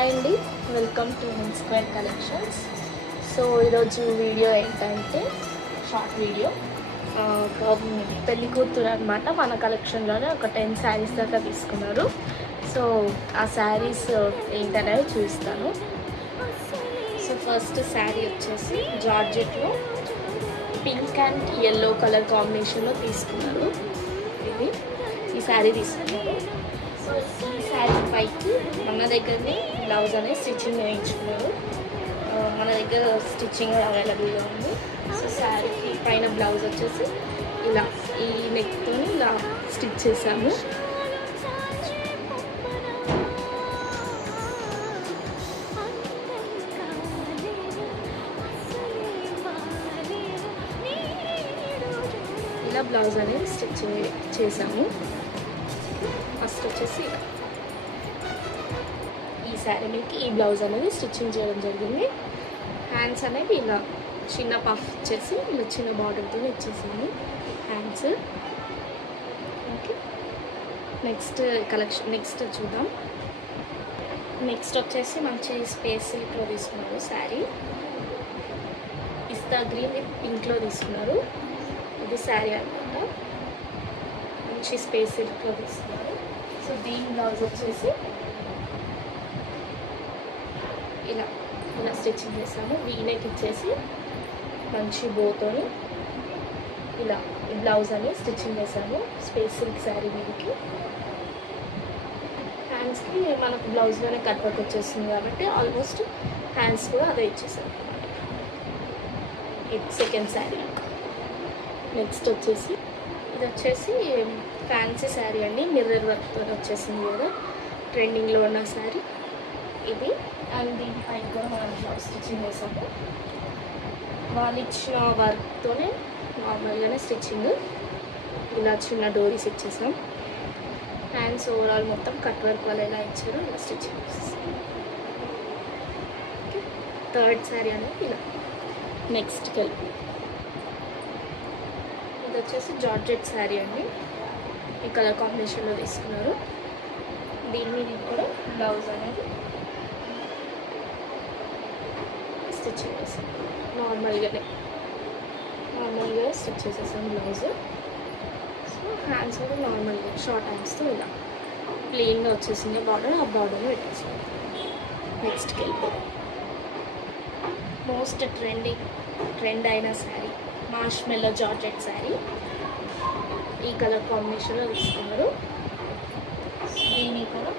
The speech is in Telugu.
హాయ్ అండి, welcome to men square collections. So ఈరోజు వీడియో ఏంటంటే షార్ట్ వీడియో. పెళ్లి కూతురు అనమాట మన కలెక్షన్లోనే ఒక 10 శారీస్ దాకా తీసుకున్నారు. సో ఆ శారీస్ ఏంటనేది చూపిస్తాను. సో ఫస్ట్ శారీ వచ్చేసి జార్జెట్లో పింక్ అండ్ ఎల్లో కలర్ కాంబినేషన్లో తీసుకున్నారు. ఈ శారీ తీసుకున్నారు. సో ఈ శారీ పైకి మన దగ్గరనే బ్లౌజ్ అనేది స్టిచ్చింగ్ చేయించుకున్నారు. మన దగ్గర స్టిచ్చింగ్ అవైలబుల్గా ఉంది. సో శారీకి పైన బ్లౌజ్ వచ్చేసి ఇలా ఈ నెక్తో ఇలా స్టిచ్ చేసాము. ఇలా బ్లౌజ్ అనేది స్టిచ్ చేసాము. ఫస్ట్ వచ్చేసి ఈ శారీ మీకు ఈ బ్లౌజ్ అనేది స్టిచ్చింగ్ చేయడం జరిగింది. హ్యాండ్స్ అనేవి ఇలా చిన్న పఫ్ ఇచ్చేసి ఇలా చిన్న బార్డర్తో ఇచ్చేసాము hands. Okay, next collection next చూద్దాం. నెక్స్ట్ వచ్చేసి మంచి స్పేస్ సిల్క్లో తీసుకున్నారు శారీ. పిస్తా గ్రీన్ విత్ పింక్లో తీసుకున్నారు. ఇది శారీ అనమాట. మంచి స్పేస్ సిల్క్లో తీసుకున్నారు. సో దీని బ్లౌజ్ వచ్చేసి ఇలా ఇలా స్టిచ్చింగ్ చేసాము. వీనెక్ ఇచ్చేసి మంచి బోతోని ఇలా ఈ బ్లౌజ్ అని స్టిచ్చింగ్ చేసాము. స్పేస్ సిల్క్ శారీ మీదకి హ్యాండ్స్కి మనకు బ్లౌజ్లోనే కట్ వర్క్ వచ్చేస్తుంది కాబట్టి ఆల్మోస్ట్ హ్యాండ్స్ కూడా అదే ఇచ్చేసాము. ఇది సెకండ్ శారీ. నెక్స్ట్ వచ్చేసి ఇది వచ్చేసి ఫ్యాన్సీ శారీ అండి. మిర్రర్ వర్క్తో వచ్చేసింది కదా, ట్రెండింగ్లో ఉన్న శారీ ఇది. అండ్ దీనిపై కూడా మనం బ్లౌజ్ స్టిచ్చింగ్ చేసాము. వాళ్ళు ఇచ్చిన వర్క్తోనే నార్మల్గానే స్టిచ్చింగ్ ఇలా చిన్న డోరీస్ ఇచ్చేసాం. హ్యాండ్స్ ఓవరాల్ మొత్తం కట్ వర్క్ వాళ్ళు ఎలా ఇచ్చారో ఇలా స్టిచ్చింగ్ చేసేసాం. ఓకే, థర్డ్ శారీ అనేది ఇలా. నెక్స్ట్కి వెళ్ళి ఇది వచ్చేసి జార్జెట్ శారీ అండి. ఈ కలర్ కాంబినేషన్లో తీసుకున్నారు. దీని మీద కూడా బ్లౌజ్ అనేది స్టిచ్చింగ్ చేసాం. నార్మల్గా స్టిచ్ చేసేసాం బ్లౌజ్. సో హ్యాండ్స్ కూడా నార్మల్గా షార్ట్ హ్యాండ్స్తో ఇలా ప్లెయిన్గా వచ్చేసింది బార్డర్. ఆ బార్డర్ని పెట్టేసాం. నెక్స్ట్కి వెళ్ళిపోయి మోస్ట్ ట్రెండ్ అయిన శారీ మార్ష్మెల్లో జార్జెట్ శారీ. ఈ కలర్ కాంబినేషన్లో తీసుకున్నారు. దీని కూడా